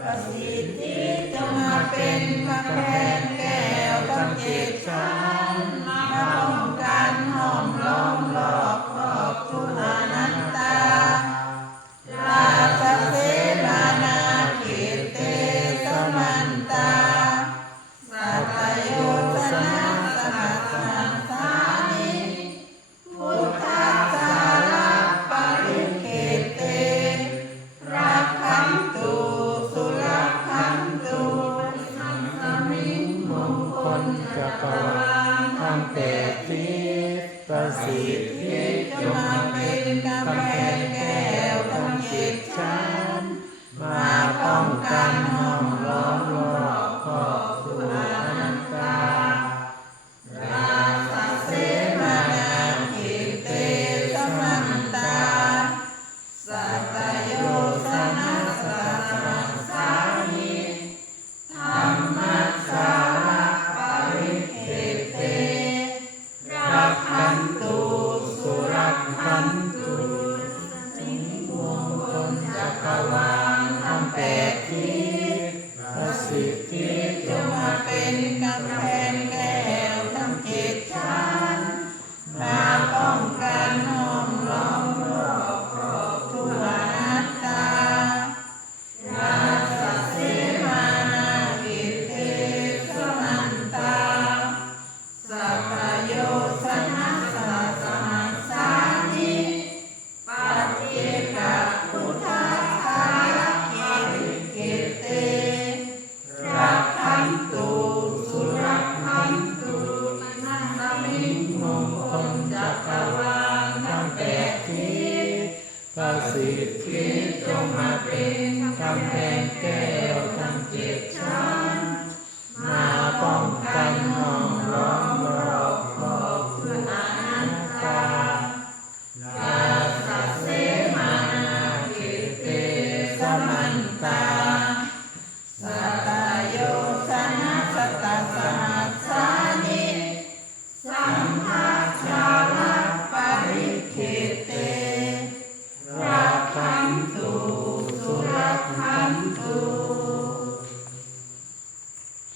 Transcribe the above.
ประสิทธิจะมาเป็น Ta sĩ kết cho mang lên ธิพระสิทธิจงมาเป็นคำแพงแก้วทั้งเจ็ดชั้น มาป้องกันห้องร้อมรอบขอบทุกอนันตาลาสัเสมานาเกเตสมันตา